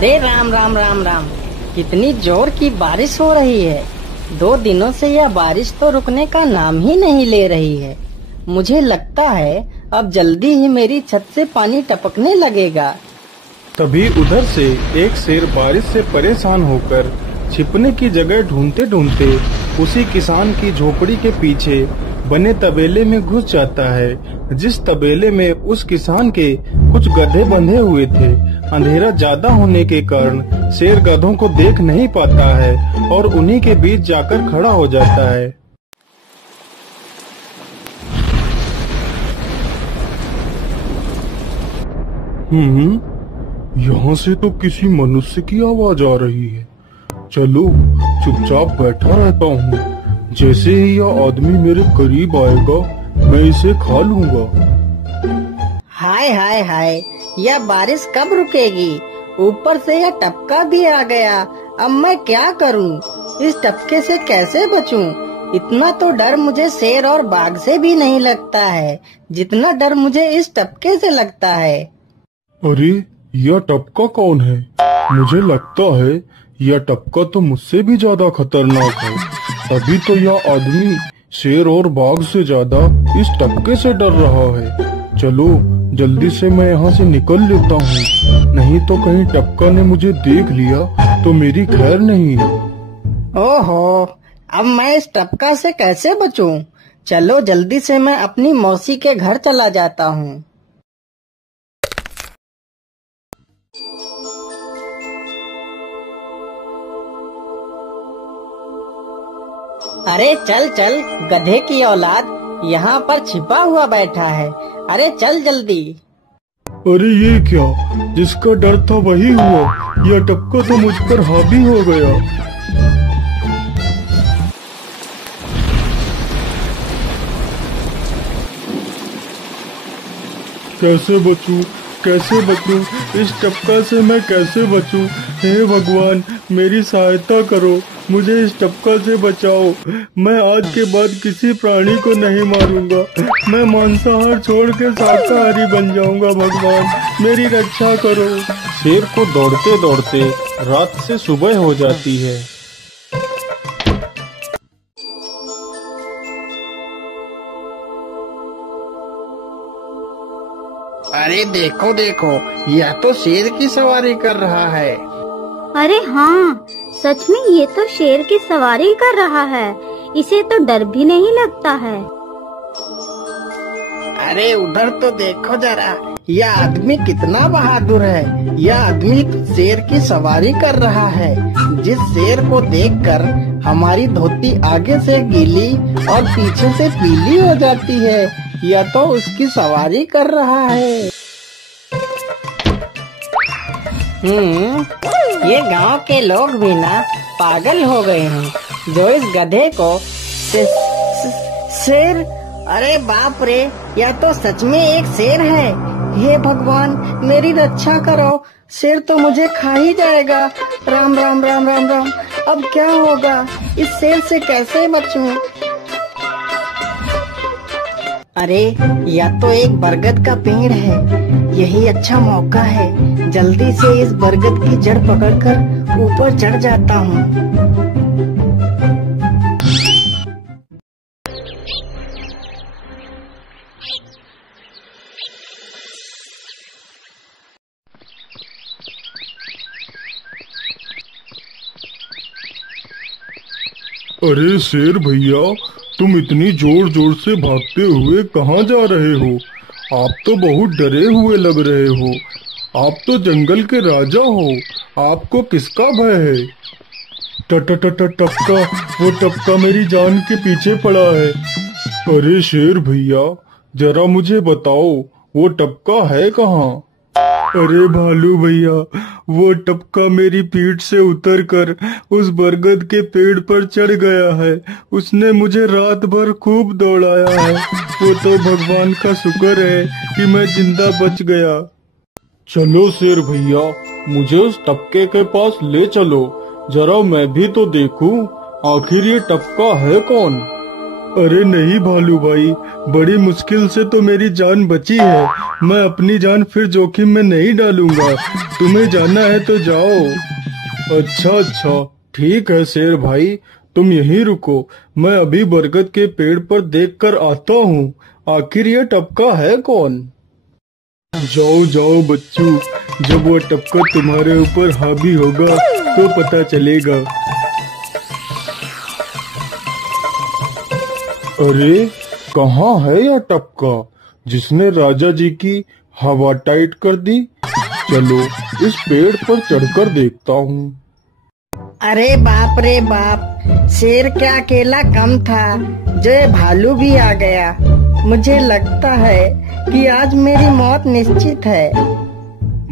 अरे राम राम राम राम, कितनी जोर की बारिश हो रही है। 2 दिनों से यह बारिश तो रुकने का नाम ही नहीं ले रही है। मुझे लगता है अब जल्दी ही मेरी छत से पानी टपकने लगेगा। तभी उधर से एक शेर बारिश से परेशान होकर छिपने की जगह ढूंढते ढूंढते उसी किसान की झोपड़ी के पीछे बने तबेले में घुस जाता है, जिस तबेले में उस किसान के कुछ गधे बंधे हुए थे। अंधेरा ज्यादा होने के कारण शेर गधों को देख नहीं पाता है और उन्हीं के बीच जाकर खड़ा हो जाता है। यहाँ से तो किसी मनुष्य की आवाज आ रही है। चलो चुपचाप बैठा रहता हूँ, जैसे ही यह आदमी मेरे करीब आएगा मैं इसे खा लूंगा। हाय हाय हाय, यह बारिश कब रुकेगी? ऊपर से यह टपका भी आ गया। अब मैं क्या करूं? इस टपके से कैसे बचूं? इतना तो डर मुझे शेर और बाघ से भी नहीं लगता है, जितना डर मुझे इस टपके से लगता है। अरे यह टपका कौन है? मुझे लगता है यह टपका तो मुझसे भी ज्यादा खतरनाक है। अभी तो यह आदमी शेर और बाघ से ज्यादा इस टपके से डर रहा है। चलो जल्दी से मैं यहाँ से निकल लेता हूँ, नहीं तो कहीं टपका ने मुझे देख लिया तो मेरी खैर नहीं। ओहो, अब मैं इस टपका से कैसे बचूं? चलो जल्दी से मैं अपनी मौसी के घर चला जाता हूँ। अरे चल चल गधे की औलाद, यहाँ पर छिपा हुआ बैठा है। अरे चल जल्दी। अरे ये क्या, जिसका डर था वही हुआ। यह टपका तो मुझ पर हावी हो गया। कैसे बचूं? कैसे बचूं? इस टपका से मैं कैसे बचूं? हे भगवान मेरी सहायता करो, मुझे इस टपका से बचाओ। मैं आज के बाद किसी प्राणी को नहीं मारूंगा, मैं मांसाहार छोड़ के शाकाहारी बन जाऊंगा। भगवान मेरी रक्षा करो। शेर को दौड़ते दौड़ते रात से सुबह हो जाती है। अरे देखो देखो, यह तो शेर की सवारी कर रहा है। अरे हाँ, सच में ये तो शेर की सवारी कर रहा है। इसे तो डर भी नहीं लगता है। अरे उधर तो देखो जरा, यह आदमी कितना बहादुर है। यह आदमी शेर की सवारी कर रहा है। जिस शेर को देखकर हमारी धोती आगे से गीली और पीछे से पीली हो जाती है, यह तो उसकी सवारी कर रहा है। ये गांव के लोग भी ना पागल हो गए हैं, जो इस गधे को शेर। अरे बाप रे, यह तो सच में एक शेर है। हे भगवान मेरी रक्षा करो, शेर तो मुझे खा ही जाएगा। राम राम राम राम राम, अब क्या होगा? इस शेर से कैसे बचूं? अरे यह तो एक बरगद का पेड़ है, यही अच्छा मौका है। जल्दी से इस बरगद की जड़ पकड़कर ऊपर चढ़ जाता हूँ। अरे शेर भैया, तुम इतनी जोर जोर से भागते हुए कहाँ जा रहे हो? आप तो बहुत डरे हुए लग रहे हो। आप तो जंगल के राजा हो, आपको किसका भय है? टपका, वो टपका मेरी जान के पीछे पड़ा है। अरे शेर भैया जरा मुझे बताओ, वो टपका है कहाँ? अरे भालू भैया, वो टपका मेरी पीठ से उतरकर उस बरगद के पेड़ पर चढ़ गया है। उसने मुझे रात भर खूब दौड़ाया है। वो तो भगवान का शुक्र है कि मैं जिंदा बच गया। चलो शेर भैया, मुझे उस टपके के पास ले चलो, जरा मैं भी तो देखूं आखिर ये टपका है कौन। अरे नहीं भालू भाई, बड़ी मुश्किल से तो मेरी जान बची है। मैं अपनी जान फिर जोखिम में नहीं डालूंगा। तुम्हें जाना है तो जाओ। अच्छा, ठीक है शेर भाई, तुम यहीं रुको। मैं अभी बरगद के पेड़ पर देखकर आता हूँ। आखिर ये टपका है कौन? जाओ बच्चू, जब वो टपका तुम्हारे ऊपर हावी होगा तो पता चलेगा। अरे कहाँ है यह टपका जिसने राजा जी की हवा टाइट कर दी? चलो इस पेड़ पर चढ़कर देखता हूँ। अरे बाप रे बाप, शेर क्या अकेला कम था, जो ये भालू भी आ गया। मुझे लगता है कि आज मेरी मौत निश्चित है।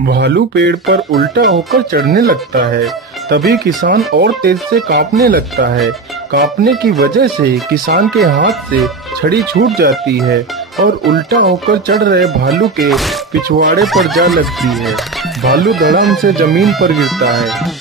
भालू पेड़ पर उल्टा होकर चढ़ने लगता है। तभी किसान और तेज से कांपने लगता है। कांपने की वजह से किसान के हाथ से छड़ी छूट जाती है और उल्टा होकर चढ़ रहे भालू के पिछवाड़े पर जा लगती है। भालू धड़ाम से जमीन पर गिरता है।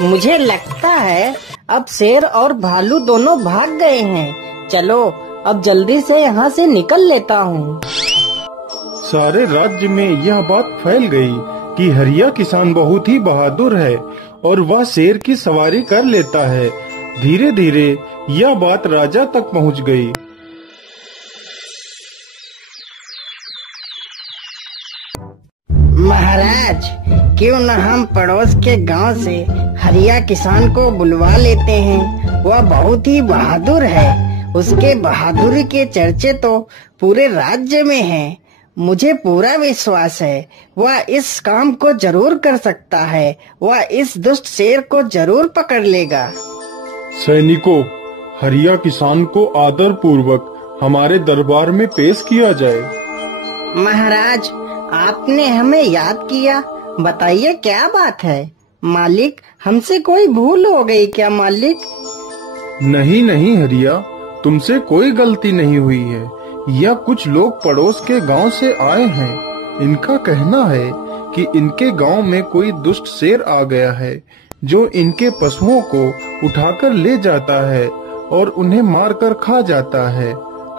मुझे लगता है अब शेर और भालू दोनों भाग गए हैं। चलो अब जल्दी से यहाँ से निकल लेता हूँ। सारे राज्य में यह बात फैल गई कि हरिया किसान बहुत ही बहादुर है और वह शेर की सवारी कर लेता है। धीरे धीरे यह बात राजा तक पहुँच गई। महाराज, क्यों न हम पड़ोस के गांव से हरिया किसान को बुलवा लेते हैं। वह बहुत ही बहादुर है। उसके बहादुरी के चर्चे तो पूरे राज्य में हैं। मुझे पूरा विश्वास है वह इस काम को जरूर कर सकता है। वह इस दुष्ट शेर को जरूर पकड़ लेगा। सैनिकों, हरिया किसान को आदर पूर्वक हमारे दरबार में पेश किया जाए। महाराज, आपने हमें याद किया। बताइए क्या बात है। मालिक, हमसे कोई भूल हो गई क्या मालिक? नहीं हरिया, तुमसे कोई गलती नहीं हुई है। यह कुछ लोग पड़ोस के गांव से आए हैं। इनका कहना है कि इनके गांव में कोई दुष्ट शेर आ गया है जो इनके पशुओं को उठाकर ले जाता है और उन्हें मारकर खा जाता है।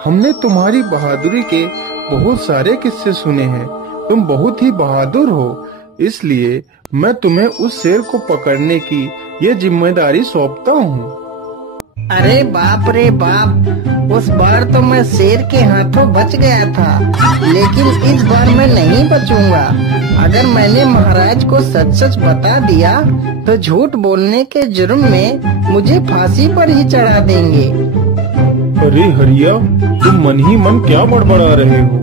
हमने तुम्हारी बहादुरी के बहुत सारे किस्से सुने हैं। तुम बहुत ही बहादुर हो, इसलिए मैं तुम्हें उस शेर को पकड़ने की ये जिम्मेदारी सौंपता हूँ। अरे बाप रे बाप, उस बार तो मैं शेर के हाथों बच गया था, लेकिन इस बार मैं नहीं बचूंगा। अगर मैंने महाराज को सच सच बता दिया तो झूठ बोलने के जुर्म में मुझे फांसी पर ही चढ़ा देंगे। अरे हरिया, तुम मन ही मन क्या बड़बड़ा रहे हो?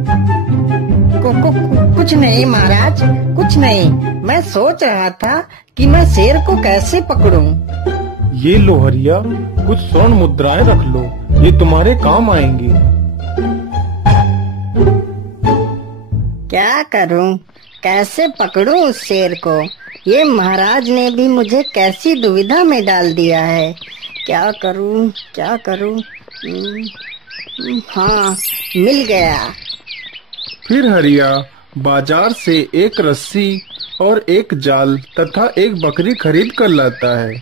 कुछ नहीं महाराज, कुछ नहीं। मैं सोच रहा था कि मैं शेर को कैसे पकड़ूं। ये लो हरिया, कुछ स्वर्ण मुद्राएं रख लो, ये तुम्हारे काम आएंगी। क्या करूं, कैसे पकड़ूं उस शेर को? ये महाराज ने भी मुझे कैसी दुविधा में डाल दिया है। क्या करूं? हाँ, मिल गया। फिर हरिया बाजार से एक रस्सी और एक जाल तथा एक बकरी खरीद कर लाता है।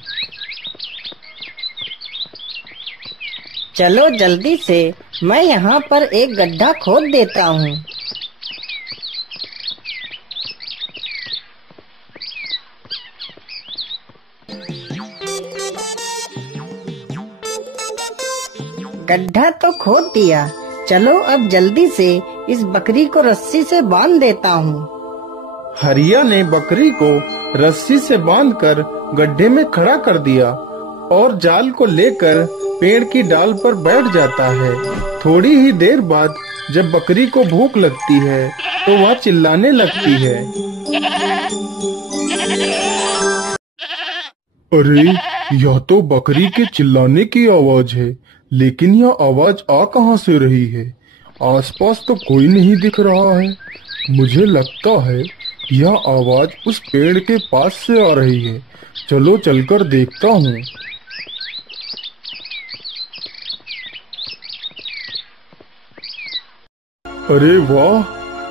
चलो जल्दी से, मैं यहाँ पर एक गड्ढा खोद देता हूँ। गड्ढा तो खोद दिया। चलो अब जल्दी से इस बकरी को रस्सी से बांध देता हूँ। हरिया ने बकरी को रस्सी से बांधकर गड्ढे में खड़ा कर दिया और जाल को लेकर पेड़ की डाल पर बैठ जाता है। थोड़ी ही देर बाद जब बकरी को भूख लगती है तो वह चिल्लाने लगती है। अरे, यह तो बकरी के चिल्लाने की आवाज है, लेकिन यह आवाज आ कहां से रही है? आसपास तो कोई नहीं दिख रहा है। मुझे लगता है यह आवाज उस पेड़ के पास से आ रही है। चलो चलकर देखता हूँ। अरे वाह,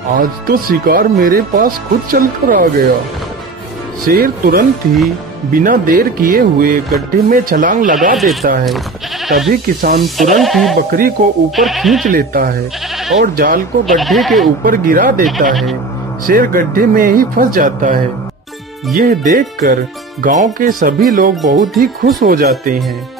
आज तो शिकार मेरे पास खुद चलकर आ गया। शेर तुरंत ही बिना देर किए हुए गड्ढे में छलांग लगा देता है। तभी किसान तुरंत ही बकरी को ऊपर खींच लेता है और जाल को गड्ढे के ऊपर गिरा देता है। शेर गड्ढे में ही फंस जाता है। यह देखकर गांव के सभी लोग बहुत ही खुश हो जाते हैं।